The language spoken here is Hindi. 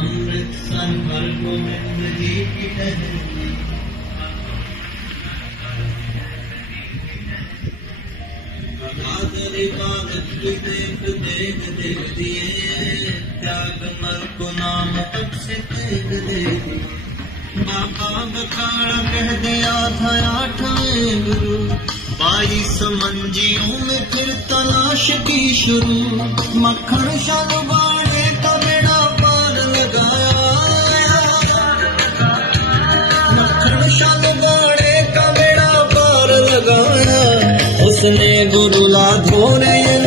अमृतसर पर गोविंद जी की टहरी आदर इबादत की देख देख देख दिए त्याग मर को नाम तक से देख दे बाबा बखाड़ा कह दिया था 8वें गुरु 22 मंजियों में फिर तलाश की शुरू मक्खन शालबाड़े का बेड़ा पार लगाया मक्खन शालबाड़े का बेड़ा पार लगाया उसने गुरु लाधोरे